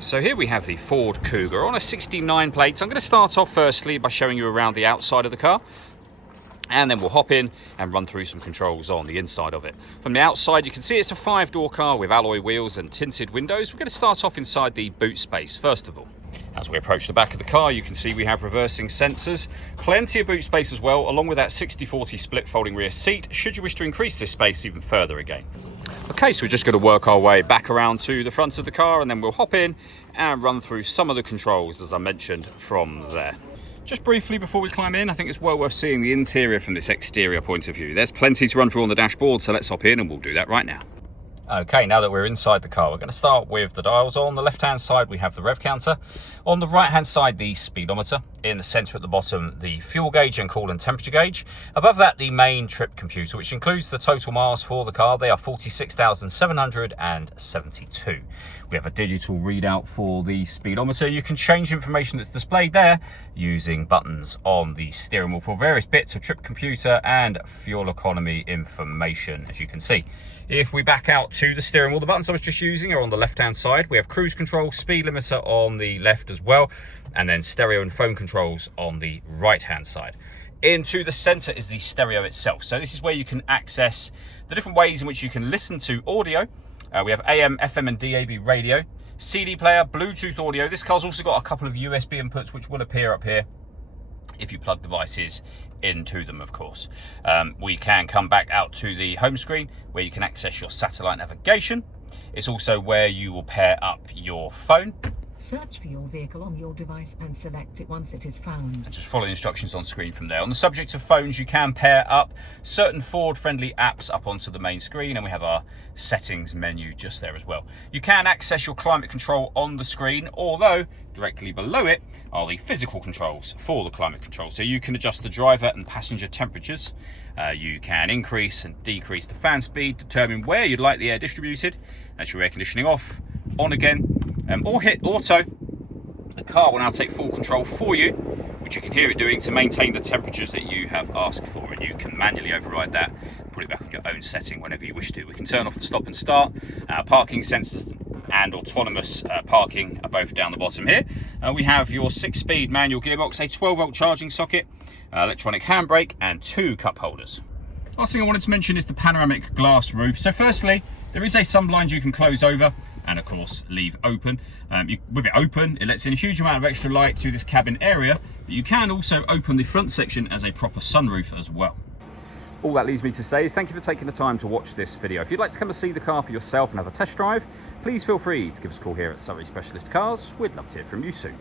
So here we have the Ford Kuga on a 69 plate. I'm going to start off firstly by showing you around the outside of the car, and then we'll hop in and run through some controls on the inside of it. From the outside you can see it's a 5-door car with alloy wheels and tinted windows. We're going to start off inside the boot space first of all. As we approach the back of the car, you can see we have reversing sensors, plenty of boot space as well, along with that 60/40 split folding rear seat, should you wish to increase this space even further again. Okay, so we're just going to work our way back around to the front of the car, and then we'll hop in and run through some of the controls, as I mentioned, from there. Just briefly before we climb in, I think it's well worth seeing the interior from this exterior point of view. There's plenty to run through on the dashboard, so let's hop in and we'll do that right now. Okay, now that we're inside the car, we're going to start with the dials. On the left-hand side, we have the rev counter. On the right-hand side, the speedometer. In the centre at the bottom, the fuel gauge and coolant temperature gauge. Above that, the main trip computer, which includes the total miles for the car. They are 46,772. We have a digital readout for the speedometer. You can change information that's displayed there using buttons on the steering wheel for various bits of trip computer and fuel economy information, as you can see. If we back out to the steering wheel, the buttons I was just using are on the left-hand side. We have cruise control, speed limiter on the left as well, and then stereo and phone controls on the right-hand side. Into the center is the stereo itself. So this is where you can access the different ways in which you can listen to audio. We have AM, FM and DAB radio, CD player, Bluetooth audio. This car's also got a couple of USB inputs which will appear up here if you plug devices into them, of course. We can come back out to the home screen where you can access your satellite navigation. It's also where you will pair up your phone. Search for your vehicle on your device and select it once it is found. And just follow the instructions on screen from there. On the subject of phones, you can pair up certain Ford-friendly apps up onto the main screen, and we have our settings menu just there as well. You can access your climate control on the screen, although directly below it are the physical controls for the climate control. So you can adjust the driver and passenger temperatures. You can increase and decrease the fan speed, determine where you'd like the air distributed. That's your air conditioning off, on again, or hit auto. The car will now take full control for you, which you can hear it doing to maintain the temperatures that you have asked for, and you can manually override that, put it back on your own setting whenever you wish to. We can turn off the stop and start. Parking sensors and autonomous parking are both down the bottom here. We have your 6-speed manual gearbox, a 12-volt charging socket, electronic handbrake and 2 cup holders. Last thing I wanted to mention is the panoramic glass roof. So firstly, there is a sunblind you can close over and of course leave open. With it open, it lets in a huge amount of extra light to this cabin area, but you can also open the front section as a proper sunroof as well. All that leaves me to say is thank you for taking the time to watch this video. If you'd like to come and see the car for yourself and have a test drive, please feel free to give us a call here at Surrey Specialist Cars. We'd love to hear from you soon.